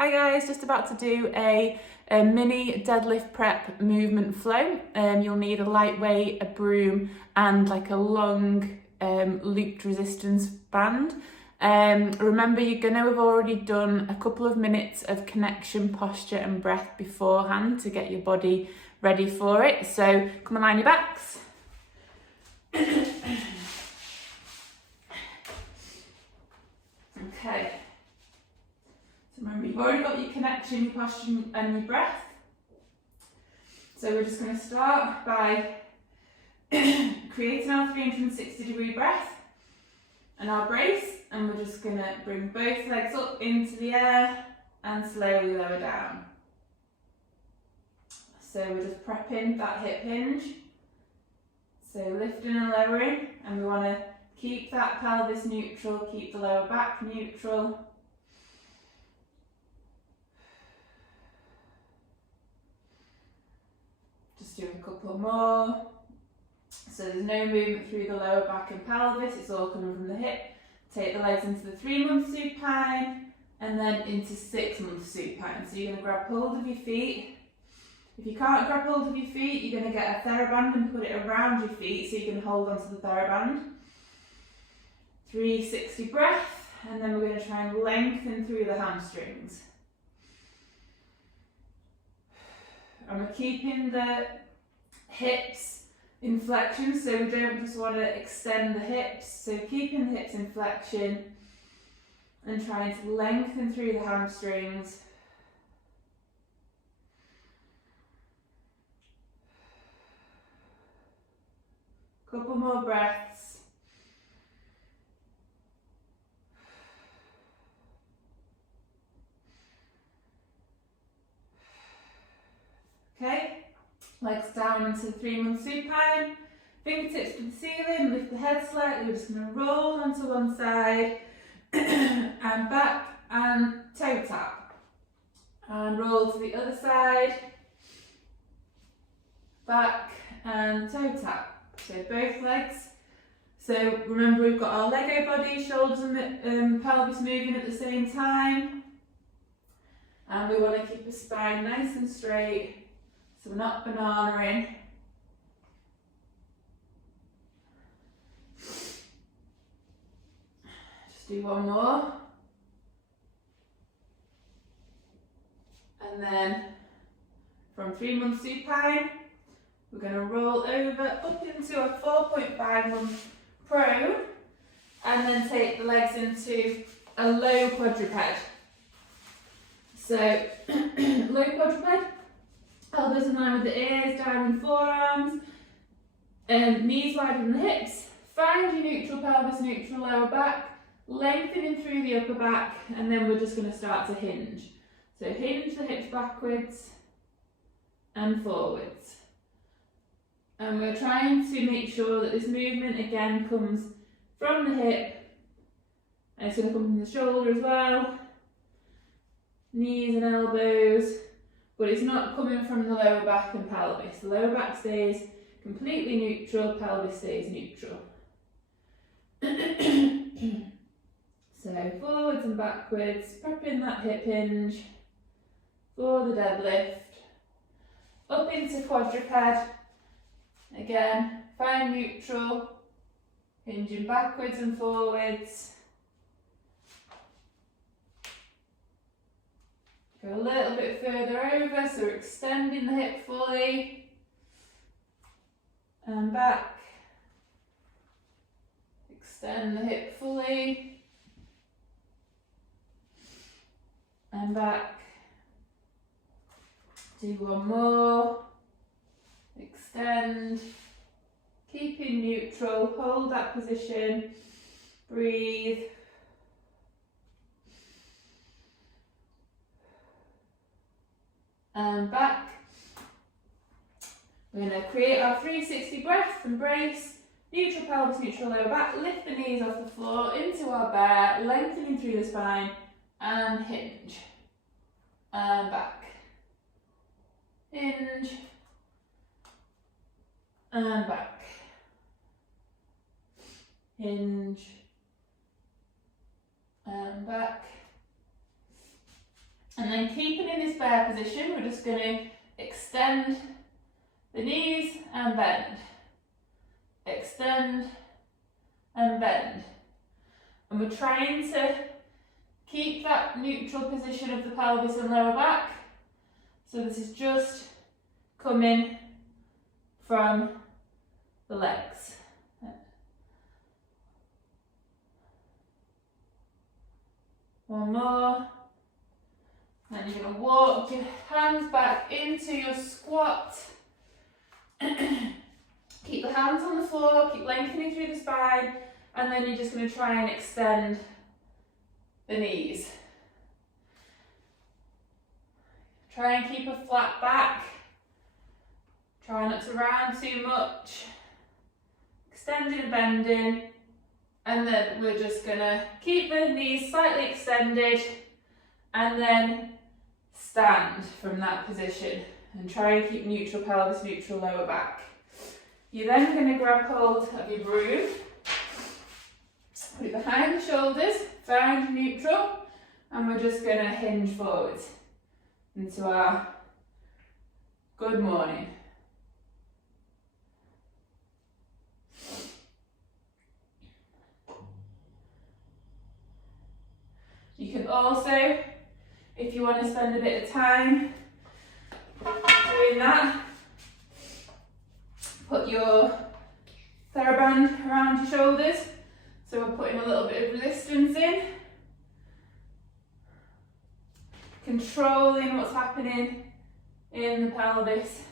Hi guys, just about to do a mini deadlift prep movement flow. You'll need a lightweight, a broom and like a long looped resistance band. Remember, you're going to have already done a couple of minutes of connection, posture and breath beforehand to get your body ready for it. So come and line your backs. Okay. Remember, you've already got your connection, your posture and your breath. So we're just going to start by creating our 360-degree breath and our brace, and we're just going to bring both legs up into the air and slowly lower down. So we're just prepping that hip hinge. So lifting and lowering, and we want to keep that pelvis neutral, keep the lower back neutral. Do a couple more. So there's no movement through the lower back and pelvis, it's all coming from the hip. Take the legs into the 3-month supine and then into 6-month supine. So you're going to grab hold of your feet. If you can't grab hold of your feet, you're going to get a TheraBand and put it around your feet so you can hold onto the TheraBand. 360 breath, and then we're going to try and lengthen through the hamstrings. And we're keeping the hips in flexion, so we don't just want to extend the hips. So keeping the hips in flexion and trying to lengthen through the hamstrings. Couple more breaths. Okay. Legs down into the 3-month supine, fingertips to the ceiling, lift the head slightly, we're just going to roll onto one side and back and toe tap. And roll to the other side, back and toe tap. So both legs. So remember, we've got our Lego body, shoulders and pelvis moving at the same time. And we want to keep the spine nice and straight. So we're not banana-ing. Just do one more. And then from 3-month supine, we're going to roll over up into a 4.5 month prone and then take the legs into a low quadruped. So low quadruped. Elbows in line with the ears, down in forearms, knees wider than the hips. Find your neutral pelvis, neutral lower back, lengthening through the upper back, and then we're just going to start to hinge. So hinge the hips backwards and forwards. And we're trying to make sure that this movement again comes from the hip, and it's going to come from the shoulder as well, knees and elbows. But it's not coming from the lower back and pelvis. The lower back stays completely neutral, pelvis stays neutral. So forwards and backwards, prepping that hip hinge for the deadlift. Up into quadruped. Again, find neutral, hinging backwards and forwards. Go a little bit further over, so we're extending the hip fully. And back. Extend the hip fully. And back. Do one more. Extend. Keeping neutral, hold that position. Breathe. And back. We're going to create our 360 breath and brace, neutral pelvis, neutral lower back, lift the knees off the floor into our bear, lengthening through the spine and hinge. And back. Hinge. And back. Hinge. And back. And then keeping in this bear position, we're just going to extend the knees and bend. Extend and bend. And we're trying to keep that neutral position of the pelvis and lower back. So this is just coming from the legs. One more. And you're going to walk your hands back into your squat. Keep the hands on the floor, keep lengthening through the spine, and then you're just going to try and extend the knees. Try and keep a flat back. Try not to round too much. Extending and bending. And then we're just going to keep the knees slightly extended and then stand from that position and try and keep neutral pelvis, neutral lower back. You're then going to grab hold of your broom, put it behind the shoulders, find neutral, and we're just going to hinge forward into our good morning. You can also, if you want to spend a bit of time doing that, put your TheraBand around your shoulders. So we're putting a little bit of resistance in. Controlling what's happening in the pelvis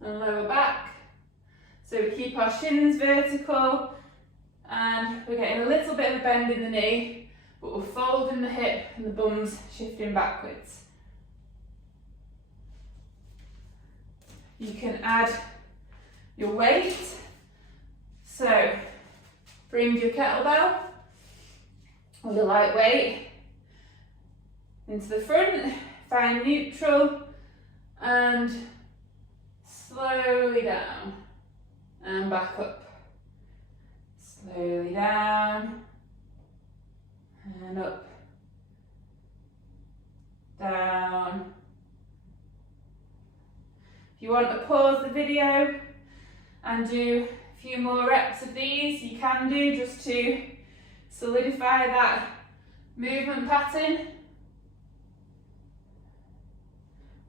and lower back. So we keep our shins vertical and we're getting a little bit of a bend in the knee, but we're folding the hip and the bum's shifting backwards. You can add your weight. So bring your kettlebell or your light weight into the front, find neutral and slowly down and back up. Slowly down and up, down. If you want to pause the video and do a few more reps of these, you can do, just to solidify that movement pattern.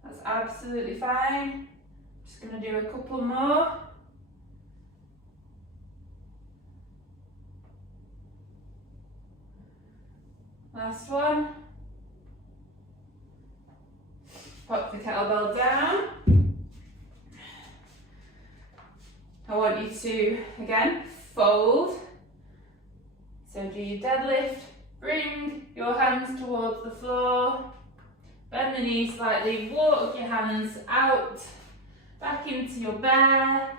That's absolutely fine. Just going to do a couple more. Last one. Pop the kettlebell down. I want you to, again, fold. So do your deadlift, bring your hands towards the floor, bend the knees slightly, walk your hands out, back into your bear,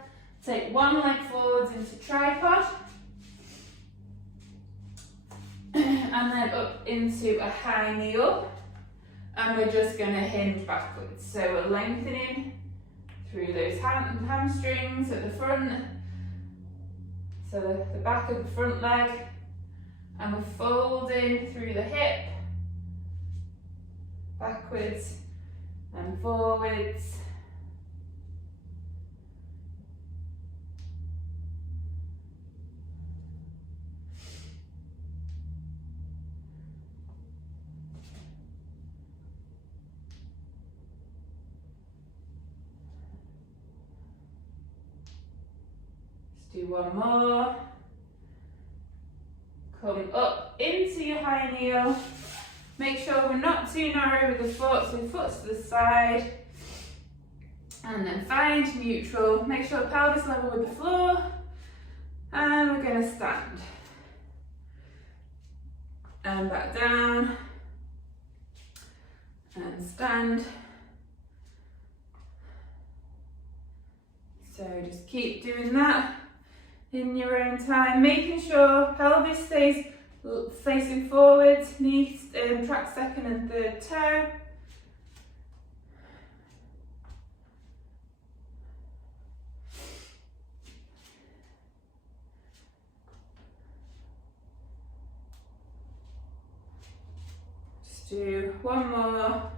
take one leg forwards into tripod, and then up into a high kneel, and we're just going to hinge backwards. So we're lengthening through those hamstrings at the front, so the back of the front leg, and we're folding through the hip, backwards and forwards. Do one more. Come up into your high kneel. Make sure we're not too narrow with the foot, so foot's to the side. And then find neutral. Make sure pelvis level with the floor. And we're going to stand. And back down. And stand. So just keep doing that in your own time, making sure pelvis stays facing forward, knees track second and third toe. Just do one more.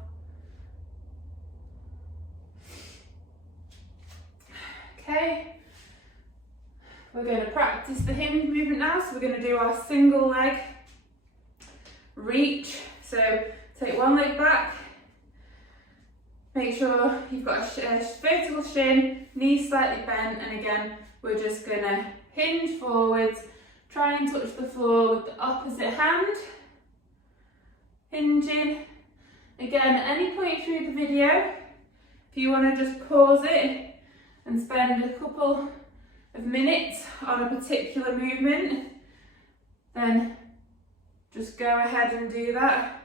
Okay, we're going to practice the hinge movement now. So we're going to do our single leg reach. So take one leg back, make sure you've got a vertical shin, knees slightly bent, and again, we're just going to hinge forwards, try and touch the floor with the opposite hand, hinging. Again, at any point through the video, if you want to just pause it and spend a couple of minutes on a particular movement, then just go ahead and do that.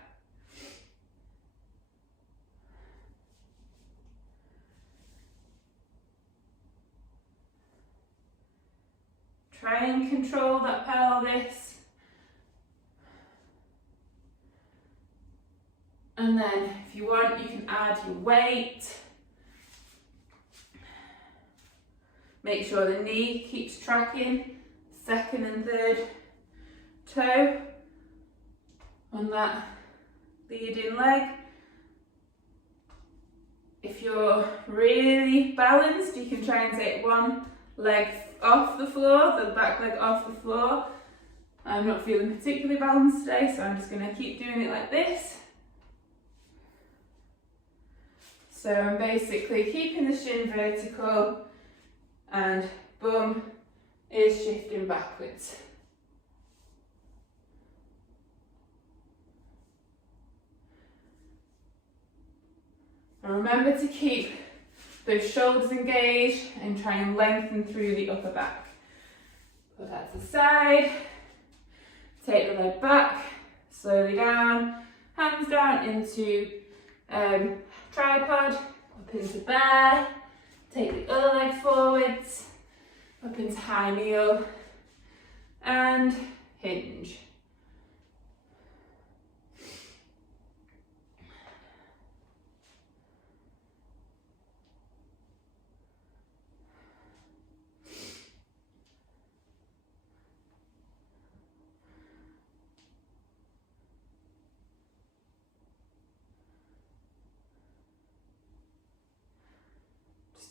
Try and control that pelvis. And then if you want, you can add your weight. Make sure the knee keeps tracking, second and third toe on that leading leg. If you're really balanced, you can try and take one leg off the floor, the back leg off the floor. I'm not feeling particularly balanced today, so I'm just going to keep doing it like this. So I'm basically keeping the shin vertical and bum is shifting backwards. And remember to keep those shoulders engaged and try and lengthen through the upper back. Put that to the side, take the leg back, slowly down, hands down into tripod, up into bear, take the other leg forwards, up into high kneel, and hinge.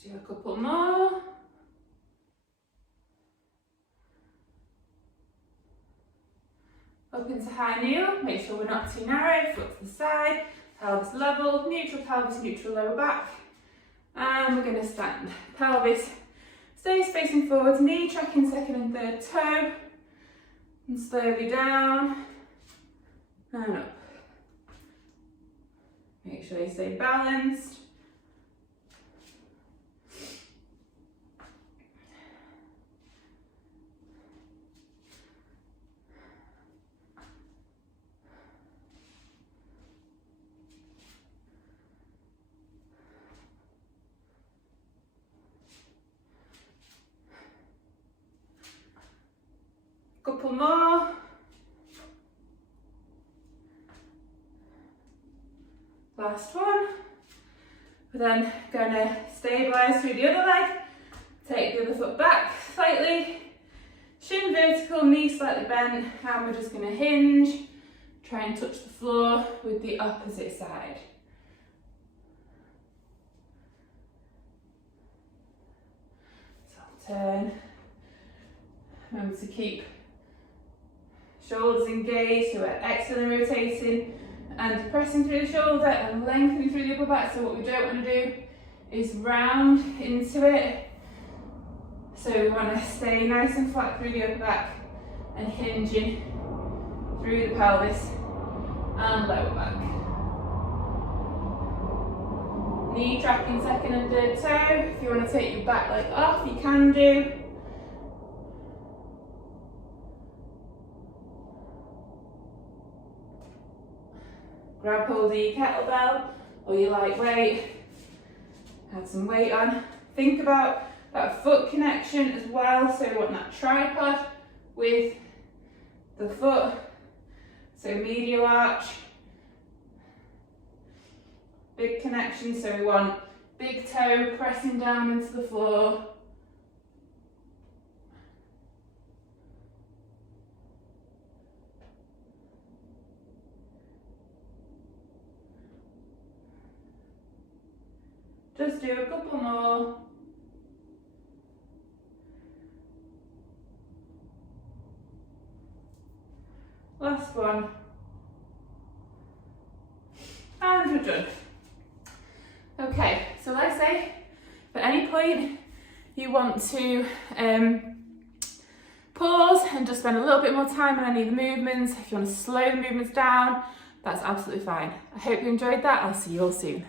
Do a couple more. Up into high kneel, make sure we're not too narrow, foot to the side, pelvis level, neutral pelvis, neutral lower back. And we're going to stand. Pelvis stays facing forwards, knee tracking second and third toe. And slowly down and up. Make sure you stay balanced. Couple more. Last one. We're then going to stabilise through the other leg. Take the other foot back slightly. Shin vertical, knee slightly bent. And we're just going to hinge. Try and touch the floor with the opposite side. So I'll turn. Remember to keep shoulders engaged, so we're externally rotating and pressing through the shoulder and lengthening through the upper back. So what we don't want to do is round into it. So we want to stay nice and flat through the upper back and hinging through the pelvis and lower back. Knee tracking second and third toe. If you want to take your back leg off, you can do. Grab hold of your kettlebell or your light weight, add some weight on. Think about that foot connection as well, so we want that tripod with the foot, so medial arch, big connection, so we want big toe pressing down into the floor. Just do a couple more. Last one. And we're done. Okay, so like I say, if at any point you want to pause and just spend a little bit more time on any of the movements, if you want to slow the movements down, that's absolutely fine. I hope you enjoyed that. I'll see you all soon.